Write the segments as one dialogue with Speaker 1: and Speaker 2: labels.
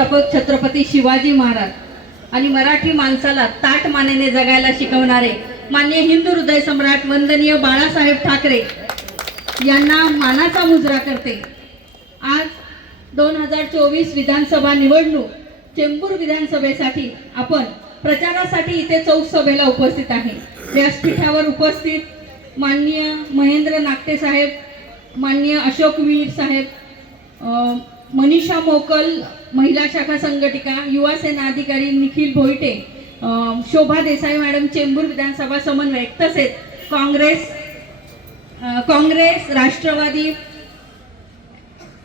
Speaker 1: संस्थापक छत्रपती शिवाजी महाराज आणि मराठी माणसाला ताट मानेने जगायला शिकवणारे मान्य हिंदू हृदय सम्राट वंदनीय बाळासाहेब ठाकरे यांना मानाचा मुजरा करते. आज दोन हजार चोवीस विधानसभा निवडणूक चेंबूर विधानसभेसाठी आपण प्रचारासाठी इथे चौक सभेला उपस्थित आहे. व्यासपीठावर उपस्थित माननीय महेंद्र नागटे साहेब माननीय अशोक वीर साहेब मनीषा मोकल महिला शाखा संघटिका युवा सेना अधिकारी निखिल भोईटे शोभा देसाई मॅडम चेंबूर विधानसभा समन्वयक तसेच काँग्रेस काँग्रेस राष्ट्रवादी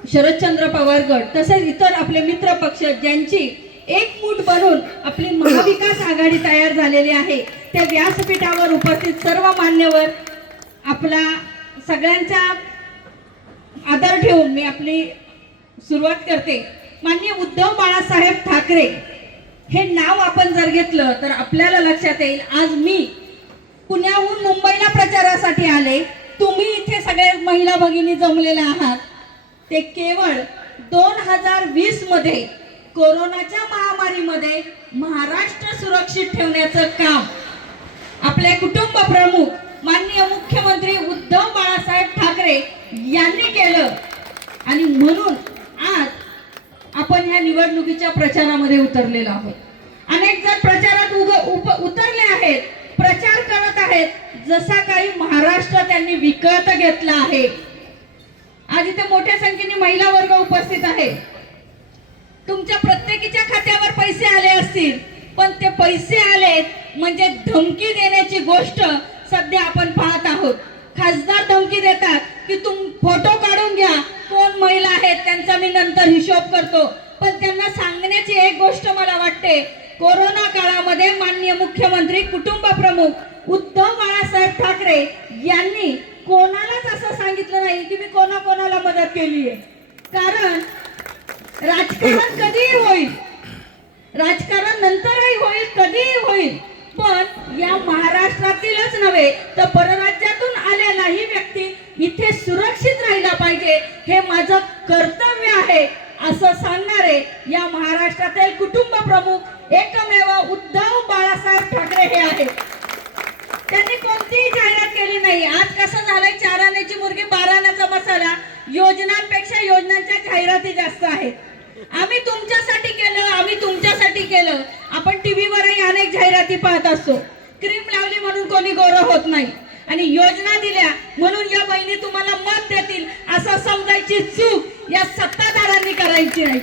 Speaker 1: शरदचंद्र पवार गट तसेच इतर आपले मित्र पक्ष ज्यांची एकमूट बनून आपली महाविकास आघाडी तयार झालेली आहे त्या व्यासपीठावर उपस्थित सर्व मान्यवर आपला सगळ्यांचा आदर ठेवून मी आपली सुरुवात करते. मान्य उद्धव बाळासाहेब ठाकरे हे नाव आपण जर घेतलं तर आपल्याला लक्षात येईल आज मी पुण्याहून मुंबईला प्रचारासाठी आले. तुम्ही इथे सगळे महिला भगिनी जमलेल्या आहात. ते केवळ दोन हजार वीसमध्ये कोरोनाच्या महामारीमध्ये महाराष्ट्र सुरक्षित ठेवण्याचं काम. आपले कुटुंब प्रमुख माननीय मुख्यमंत्री उद्धव बाळासाहेब ठाकरे यांनी केलं. आणि म्हणून निवडणुकीच्या प्रचारामध्ये उतरलेलो आहोत. अनेक जण प्रचारात उग उप उतरले आहेत प्रचार करत आहेत. जसा काही महाराष्ट्र त्यांनी विकत घेतला आहे. आज इथे मोठ्या संख्येने महिला वर्ग उपस्थित आहे तुमच्या प्रत्येकीच्या खात्यावर पैसे आले असतील पण ते पैसे आलेत म्हणजे धमकी देण्याची गोष्ट सध्या आपण पाहत आहोत. खासदार धमकी देतात की तुम फोटो काढून घ्या कोण महिला आहेत त्यांचा मी नंतर हिशोब करतो. त्यांना सांगण्याची एक गोष्ट मला वाटते. कोरोना काळामध्ये माननीय मुख्यमंत्री कुटुंब प्रमुख उद्धव बाळासाहेब ठाकरे यांनी कोणालाच असं सांगितलं नाही की मी कोणा कोणाला मदत केली आहे कारण राजकारण कधीही होईल. राजकारण नंतरही होईल कधीही होईल. पण या महाराष्ट्रातीलच नव्हे तर परराज्यातून आलेलाही व्यक्ती इथे सुरक्षित राहिला पाहिजे हे माझं कर्तव्य आहे असं सांगणारे या महाराष्ट्रातील कुटुंब प्रमुख एकमेव उद्धव बाळासाहेब ठाकरे हे आहेत त्यांनी कोणतीही जाहिरात केली नाही आज कसं झालंय चार आण्याची मुर्गी बारा आण्याचा मसाला योजनांपेक्षा योजनांच्या जाहिराती जास्त आहेत आम्ही तुमच्यासाठी केलं आम्ही तुमच्यासाठी केलं आपण टीव्हीवरही अनेक जाहिराती पाहत असतो क्रीम लावली म्हणून कोणी गोरं होत नाही आणि योजना दिल्या. म्हणून या बहिणी तुम्हाला मत देतील. असं समजायची चूक या सत्ताधारांनी करायची आहे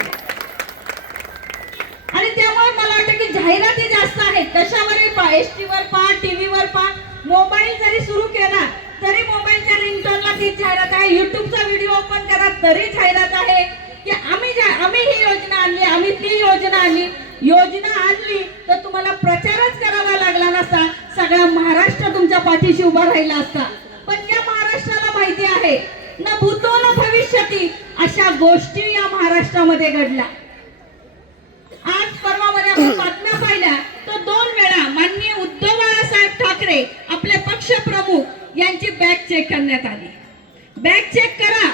Speaker 1: आणि त्यामुळे मला वाटतं की जाहिराती जास्त आहेत. कशावरही पहा एस टीवर पहा टीव्हीवर पहा. मोबाईल जरी सुरू केला तरी मोबाईलच्या रिंगटोनला तीच जाहिरात आहे. युट्यूबचा व्हिडिओ ओपन करा तरी जाहिरात आहे. की आम्ही आम्ही ही योजना आणली आम्ही ती योजना आणली. योजना आणली तर तुम्हाला प्रचारच करावा लागला नसता. सगळा महाराष्ट्र तुमच्या पाठीशी उभा राहिला असता. पण या महाराष्ट्राला माहिती आहे न भूतो न भविष्यती अशा गोष्टी या महाराष्ट्रामध्ये घडल्या. आज परवामध्ये आपण बातम्या पाहिल्या तर दोन वेळा माननीय उद्धव बाळासाहेब ठाकरे आपले पक्ष प्रमुख यांची बॅग चेक करण्यात आली. बॅग चेक करा.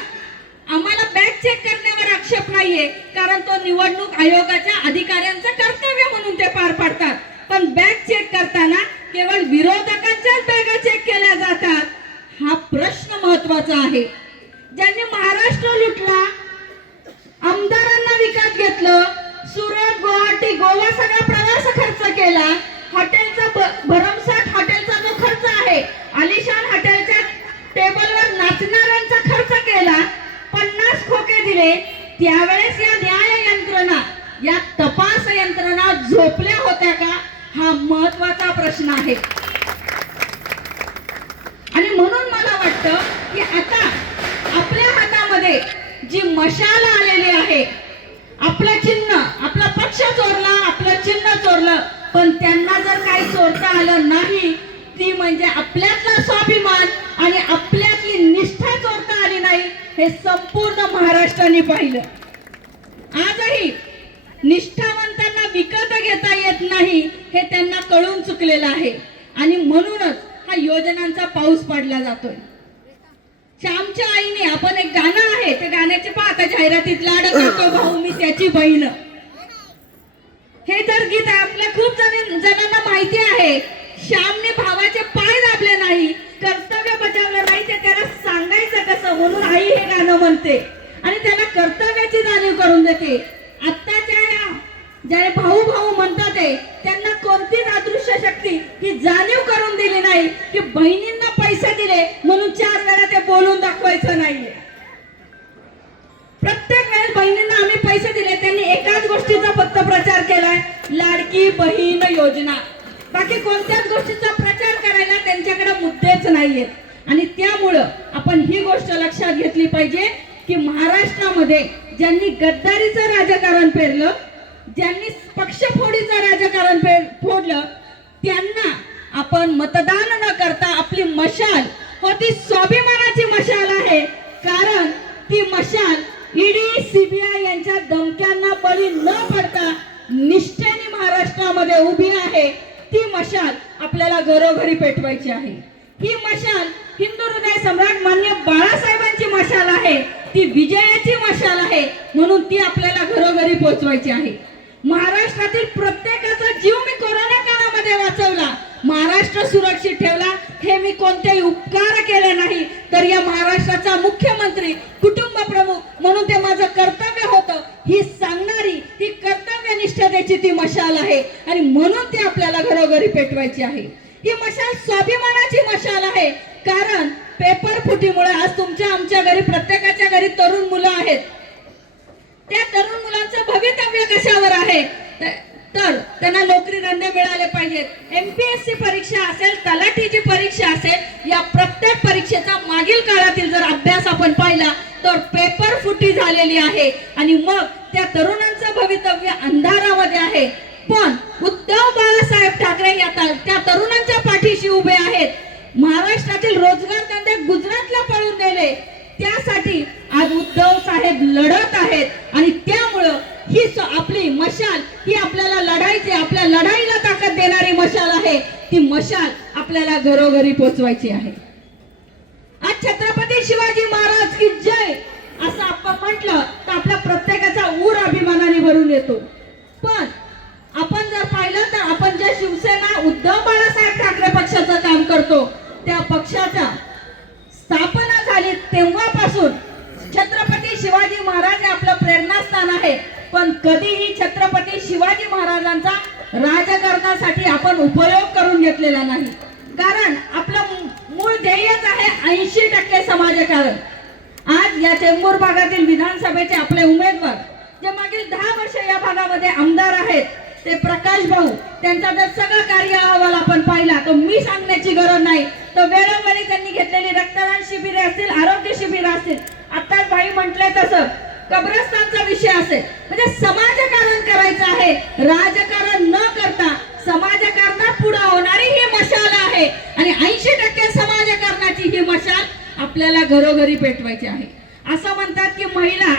Speaker 1: आम्हाला बॅग चेक करण्या आक्षेप नाहीये. कारण तो निवडणूक आयोगाच्या अधिकाऱ्यांचं कर्तव्य म्हणून ते पार पाडतात. पण बॅग चेक करताना केवळ विरोधकांच्याच बॅगा चेक केल्या जातात. हा प्रश्न महत्त्वाचा आहे. ज्यांनी महाराष्ट्र लुटला आमदारांना विकत घेतलं सुरत गुवाहाटी गोवा सगळा प्रवास खर्च केला हॉटेलचा भरमसाठ हॉटेलचा जो खर्च आहे आलिशान हॉटेलच्या टेबलवर नाचणाऱ्यांचा खर्च केला पन्नास खोके दिले त्यावेळेस या न्याय यंत्रणा या तपास यंत्रणा झोपल्या होत्या का? हा महत्त्वाचा प्रश्न आहे. आणि म्हणून मला वाटतं की आता आपल्या हातामध्ये जी मशाल आलेली आहे आपलं चिन्ह आपला पक्ष चोरला आपलं चिन्ह चोरलं पण त्यांना जर काही चोरता आलं नाही ती म्हणजे आपल्यातला स्वाभिमान आणि आपल्यातली निष्ठा चोरता आली नाही हे संपूर्ण महाराष्ट्राने पाहिलं. आजही निष्ठावंतांना विकत घेता येत नाही हे त्यांना कळून चुकलेलं आहे. आणि म्हणूनच हा योजनांचा पाऊस पडला जातोय. श्यामच्या आईने आपण एक गाणं आहे ते गाण्याचे पाहता आता जाहिरातीत लाड करतो भाऊ मी त्याची बहीण. हे तर गीत आपल्या खूप जण जणांना माहिती आहे श्यामने भावाचे पाय दाबले नाही कर्तव्य बजावलं नाही ते त्याला सांगायचं कसं म्हणून आई हे गाणं म्हणते. आणि त्याला कर्तव्याची जाणीव करून देते. आत्ताच्या या ज्या भाऊ भाऊ म्हणतात ते त्यांना कोणतीच अदृश्य शक्ती ही जाणीव करून दिली नाही की बहिणींना पैसे दिले म्हणून चार वेळा ते बोलून दाखवायचं नाहीये. प्रत्येक वेळेस बहिणींना आम्ही पैसे दिले त्यांनी एकाच गोष्टीचा फक्त प्रचार केलाय लाडकी बहीण योजना. बाकी कोणत्याच गोष्टीचा करायला त्यांच्याकडे मुद्देच नाहीयेत आणि त्यामुळं आपण ही गोष्ट लक्षात घेतली पाहिजे की महाराष्ट्रामध्ये ज्यांनी गद्दारीचं राजकारण पेरलं ज्यांनी पक्षफोडीचं राजकारण पे- फोडलं त्यांना आपण मतदान न करता आपली मशाल हो ती स्वाभिमानाची मशाल आहे. कारण ती मशाल ईडी सीबीआय यांच्या धमक्यांना बळी न पडता निष्ठेने महाराष्ट्रामध्ये उभी आहे. ती मशाल आपल्याला घरोघरी पेटवायची आहे. ही मशाल हिंदू हृदय सम्राट मान्य बाळासाहेबांची मशाल आहे. ती विजयाची मशाल आहे. म्हणून ती आपल्याला घरोघरी पोहोचवायची आहे. महाराष्ट्रातील प्रत्येकाचा जीव मी कोरोना काळामध्ये वाचवला. महाराष्ट्र सुरक्षित ठेवला. हे मी कोणतेही उपकार केले नाही तर या महाराष्ट्राचा मुख्यमंत्री कुटुंब प्रमुख म्हणून ते माझं कर्तव्य होतं ही सांगणारी ही कर्तव्यनिष्ठतेची ती मशाल आहे. आणि म्हणून ती आपल्याला घरोघरी पेटवायची आहे. ही मशाल स्वाभिमानाची मशाल आहे. कारण पेपर फुटीमुळे आज तुमच्या आमच्या घरी प्रत्येकाच्या घरी तरुण मुलं आहेत. त्या तरुण मुलांचं भवितव्य कशावर आहे? तर त्यांना लोक धंदे मिळाले पाहिजेत. एमपीएससी परीक्षा असेल तलाठीची परीक्षा असेल या प्रत्येक परीक्षेचा मागील काळातील जर अभ्यास आपण पाहिला तर पेपर फुटी झालेली आहे. आणि मग त्या तरुणांचं भवितव्य अंधारामध्ये आहे. पण उद्धव बाळासाहेब ठाकरे या त्या तरुणांच्या पाठीशी उभे आहेत. महाराष्ट्रातील रोजगार त्यांना गुजरातला पळून नेले त्यासाठी आज उद्धव साहेब लढत आहेत आणि त्यामुळं ही स- आपली मशाल ही आपल्याला लढायची आपल्या लढाईला ताकद देणारी मशाल आहे ती मशाल आपल्याला घरोघरी पोचवायची आहे. आज छत्रपती शिवाजी महाराज की जय असं आपण म्हटलं तर आपल्या प्रत्येकाचा ऊर अभिमानाने भरून येतो. पण आपण जर पाहिलं तर आपण ज्या शिवसेना उद्धव बाळासाहेब ठाकरे पक्षाचं काम करतो त्या पक्षाचा स्थापना झाली तेव्हापासून छत्रपती शिवाजी महाराज हे आपलं प्रेरणास्थान आहे. पण कधीही छत्रपती शिवाजी महाराजांचा राजकारणासाठी आपण उपयोग करून घेतलेला नाही. कारण आपलं मूळ ध्येयच आहे ऐंशी टक्के समाजकारण आज या चेंबूर भागातील विधानसभेचे आपले उमेदवार जे मागील दहा वर्ष या भागामध्ये आमदार आहेत ते प्रकाश भाऊ त्यांचा जर सगळं कार्य अहवाल आपण पाहिला तर मी सांगण्याची गरज नाही. तर वेळोवेळी त्यांनी घेतलेली रक्तदान शिबिरे असतील आरोग्य शिबिरे असतील आत्ताच भाई म्हटलंय तसं कब्रस्तानचा विषय असेल. म्हणजे समाजकारण करायचं आहे. राजकारण न करता समाजकारणात पुढे होणारी ही आहे. आणि ऐंशी टक्के समाजकारणाची ही मशाल आपल्याला घरोघरी पेटवायची आहे. असं म्हणतात की महिला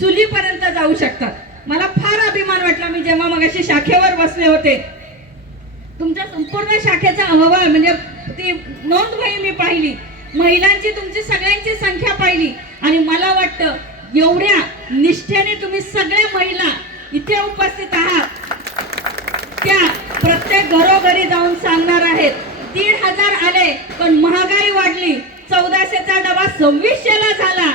Speaker 1: चुलीपर्यंत जाऊ शकतात. मला फार अभिमान वाटला मी जेव्हा मग शाखेवर बसले होते. तुमच्या संपूर्ण शाखेचा अहवाल म्हणजे ती नोंदवही मी पाहिली. महिलांची तुमची सगळ्यांची संख्या पाहिली. आणि मला वाटतं एवढ्या निष्ठेने तुम्ही सगळ्या महिला इथे उपस्थित आहात. त्या प्रत्येक घरोघरी जाऊन सांगणार आहेत. दीड हजार आले पण महागाई वाढली. चौदाशेचा डबा सव्वीसशेला झाला.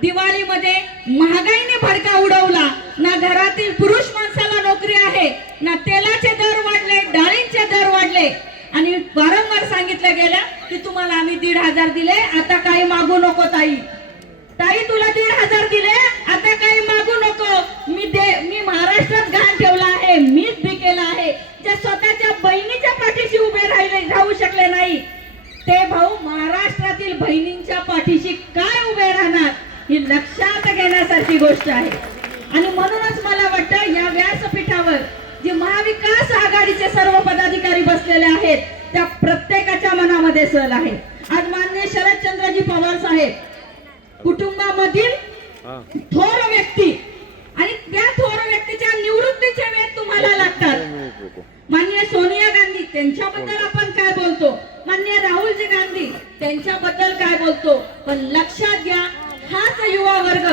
Speaker 1: दिवाळीमध्ये महागाईने भडका उडवला. ना घरातील पुरुष माणसाला नोकरी आहे ना तेलाचे दर वाढले डाळींचे दर वाढले. आणि वारंवार सांगितलं गेलं की तुम्हाला आम्ही दीड हजार दिले आता काही मागू नको ताई. ताई तुला दीड हजार दिले आता काही मागू नको. मी दे मी महाराष्ट्रात घाण ठेवला आहे मीच बी आहे. जे स्वतःच्या बहिणीच्या पाठीशी उभे राहिले राहू शकले नाही. ते भाऊ महाराष्ट्रातील बहिणींच्या पाठीशी काय उभे राहणार ही लक्षात घेण्यासारखी गोष्ट आहे. आणि म्हणूनच मला वाटतं या व्यासपीठावर जे महाविकास आघाडीचे सर्व पदाधिकारी बसलेले आहेत त्या प्रत्येकाच्या मनामध्ये सल आहे. आज मान्य शरदचंद्रजी पवार साहेब कुटुंबामधील थोर व्यक्ती आणि त्या थोर व्यक्तीच्या निवृत्तीचे वेळ तुम्हाला लागतात. मान्य सोनिया गांधी त्यांच्याबद्दल आपण काय बोलतो? मान्य राहुलजी गांधी त्यांच्याबद्दल काय बोलतो? पण लक्षात घ्या हाच युवा वर्ग.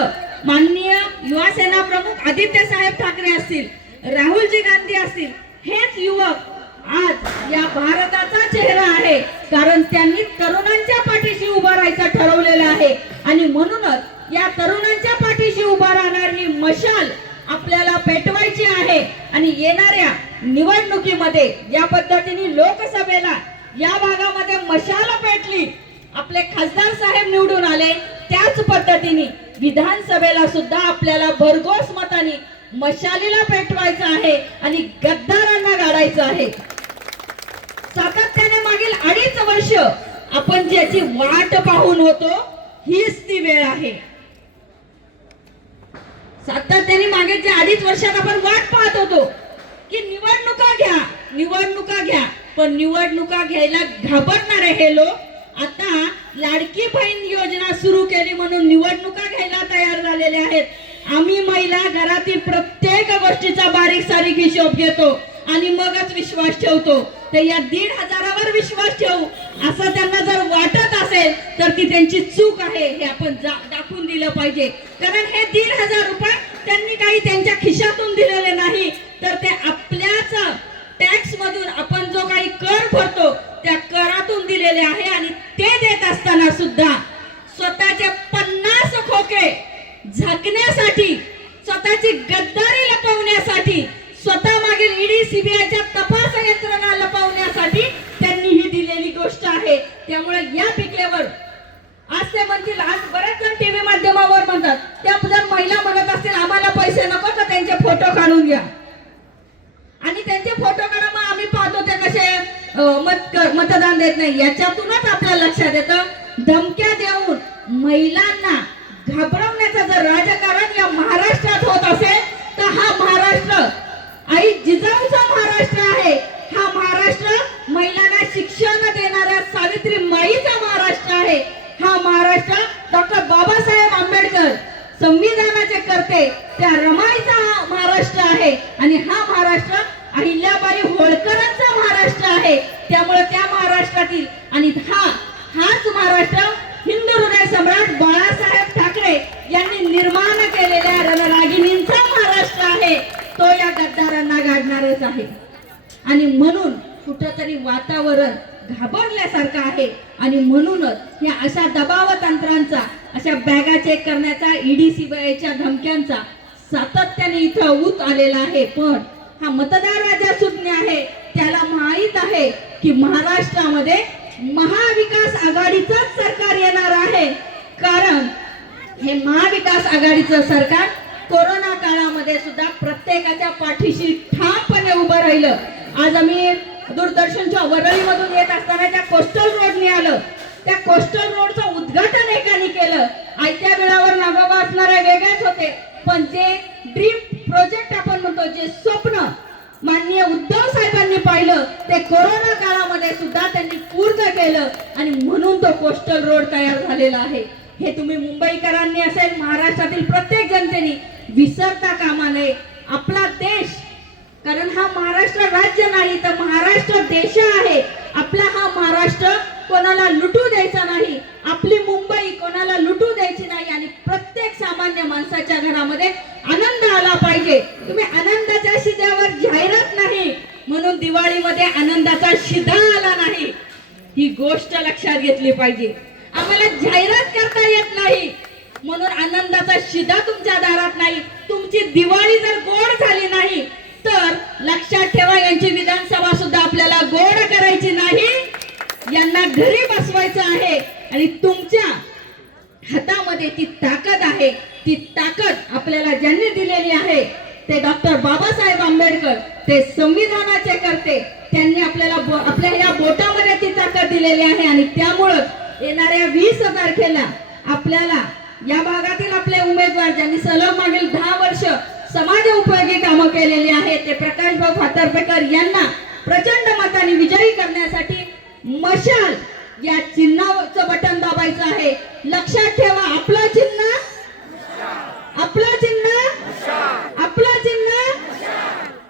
Speaker 1: माननीय युवा सेना प्रमुख आदित्य साहेब ठाकरे असतील राहुलजी गांधी असतील हेच युवक आज या भारताचा चेहरा आहे. कारण त्यांनी तरुणांच्या पाठीशी उभं राहायचं ठरवलेलं आहे. आणि म्हणूनच या तरुणांच्या पाठीशी उभा राहणारी मशाल आपल्याला पेटवायची आहे. आणि येणाऱ्या निवडणुकीमध्ये या पद्धतीने लोकसभेला या भागामध्ये मशाल पेटली. आपले खासदार साहेब निवडून आले. त्याच पद्धतीने विधानसभेला सुद्धा आपल्याला भरघोस मताने मशालीला पेटवायचं आहे आणि गद्दारांना गाडायचं आहे. सातत्याने मागील अडीच वर्ष आपण ज्याची वाट पाहून होतो हीच ती वेळ आहे. सातत्याने मागील अडीच वर्षात आपण वाट पाहत होतो की निवडणुका घ्या निवडणुका घ्या. पण निवडणुका घ्यायला घाबरणारे हे लोक आता लाडकी बहीण योजना सुरू केली म्हणून निवडणुका घ्यायला तयार झालेले आहेत. आम्ही महिला घरातील प्रत्येक गोष्टीचा बारीक सारीक हिशोब घेतो आणि मगच विश्वास ठेवतो. तर या दीड हजारावर विश्वास ठेवू असं त्यांना जर वाटत असेल तर ती त्यांची चूक आहे हे आपण दाखवून दिलं पाहिजे. कारण हे दीड हजार रुपये त्यांनी काही त्यांच्या खिशातून दिलेले नाही तर ते टॅक्स मधून आपण जो काही कर भरतो त्या करातून दिलेले आहे आणि ते देत असताना सुद्धा स्वतःचे पन्नास खोके झाकण्यासाठी स्वतःची गद्दारी लपवण्यासाठी स्वतः मागील ईडी सीबीआयच्या तपास यंत्रणा लपवण्यासाठी त्यांनी ही दिलेली गोष्ट आहे. त्यामुळे या पिकल्यावर आज ते म्हणतील आज बरेच जण टीव्ही माध्यमावर म्हणतात त्या जर महिला म्हणत असतील आम्हाला पैसे नको तर त्यांचे फोटो काढून घ्या. फोटो काढा मग आम्ही पाहतो ते कसे मत मतदान देत नाही. याच्यातूनच आपल्या लक्षात येतं धमक्या देऊन महिलांना घाबरवण्याचं जर राजकारण या महाराष्ट्रात होत असेल तर हा महाराष्ट्र आई जिजाऊचा महाराष्ट्र आहे. हा महाराष्ट्र महिलांना शिक्षण देणाऱ्या सावित्री माईचा महाराष्ट्र आहे. हा महाराष्ट्र डॉक्टर बाबासाहेब आंबेडकर संविधानाचे करते. त्या रमाईचा हा महाराष्ट्र आहे. आणि हा महाराष्ट्र अहिल्याबाई होळकरांचा महाराष्ट्र आहे त्यामुळे त्या महाराष्ट्रातील आणि हा हाच महाराष्ट्र हिंदू हृदय सम्राट बाळासाहेब ठाकरे यांनी निर्माण केलेल्या रणरागिणींचा महाराष्ट्र आहे तो या गद्दारांना गाडणारच आहे. आणि म्हणून कुठंतरी वातावरण घाबरल्यासारखं आहे. आणि म्हणूनच या अशा दबाव तंत्रांचा अशा बॅगा चेक करण्याचा ईडी सीबीआयच्या धमक्यांचा सातत्याने इथं ऊत आलेला आहे. पण हा मतदार राजा सुज्ञ आहे. त्याला माहीत आहे की महाराष्ट्रामध्ये महाविकास आघाडीचंच सरकार येणार आहे. कारण हे महाविकास आघाडीचं सरकार कोरोना काळामध्ये सुद्धा प्रत्येकाच्या पाठीशी ठामपणे उभं राहिलं. आज आम्ही दूरदर्शनच्या वरळीमधून येत असताना त्या कोस्टल रोडने आलं. त्या कोस्टल रोडचं उद्घाटन एकाने केलं. आयत्या वेळावर नागोबा असणारे वेगळेच होते. पण जे ड्रीम प्रोजेक्ट आपण म्हणतो जे स्वप्न माननीय उद्धव साहेबांनी पाहिलं ते कोरोना काळामध्ये सुद्धा त्यांनी पूर्ण केलं आणि म्हणून तो कोस्टल रोड तयार झालेला आहे. हे तुम्ही मुंबईकरांनी असेल महाराष्ट्रातील प्रत्येक जनतेने विसरता कामा नये. आपला देश कारण हा महाराष्ट्र राज्य नाही तर महाराष्ट्र देश आहे. आपला हा महाराष्ट्र कोणाला लुटू द्यायचा नाही. आपली मुंबई कोणाला लुटू द्यायची नाही. आणि प्रत्येक सामान्य माणसाच्या घरामध्ये आनंद आला पाहिजे. तुम्ही आनंदाच्या शिद्यावर जाहिरात नाही. म्हणून दिवाळीमध्ये आनंदाचा शिधा आला नाही. ही गोष्ट लक्षात घेतली पाहिजे. आम्हाला जाहिरात करता येत नाही. म्हणून आनंदाचा शिदा तुमच्या दारात नाही. तुमची दिवाळी जर गोड झाली नाही तर लक्षात ठेवा यांची विधानसभा सुद्धा आपल्याला गोड करायची नाही. यांना घरी बसवायचं आहे. आणि तुमच्या हातामध्ये ती ताकद आहे. ती ताकद आपल्याला ज्यांनी दिलेली आहे ते डॉक्टर बाबासाहेब आंबेडकर ते संविधानाचे करते त्यांनी आपल्याला आपल्या या बोटामध्ये ती ताकद दिलेली आहे. आणि त्यामुळं येणाऱ्या वीस तारखेला आपल्याला या भागातील आपले उमेदवार ज्यांनी सलग मागील दहा वर्ष समाज उपयोगी कामं केलेली आहेत ते प्रकाश भाऊ फातर्पेकर यांना प्रचंड मताने विजयी करण्यासाठी मशाल या चिन्हाचं बटन दाबायचं आहे. लक्षात ठेवा आपलं चिन्ह? आपलं चिन्ह? आपलं चिन्ह?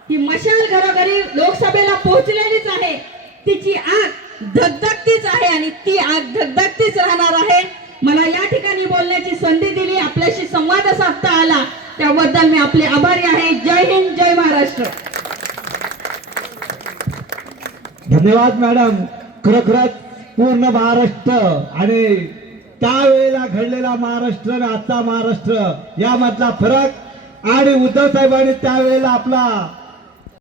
Speaker 1: ही मशाल घरोघरी लोकसभेला पोहोचलेलीच आहे. तिची आग धगधगतीच आहे आणि ती आग धगधगतीच राहणार आहे. मला या ठिकाणी बोलण्याची संधी दिली आपल्याशी संवाद साधता आला. त्याबद्दल मी आपले आभारी आहे. जय हिंद जय महाराष्ट्र.
Speaker 2: धन्यवाद मॅडम. खरोखरच पूर्ण महाराष्ट्र आणि त्यावेळेला घडलेला महाराष्ट्र आणि आजचा महाराष्ट्र यामधला फरक आणि उद्धव साहेबांनी त्यावेळेला आपला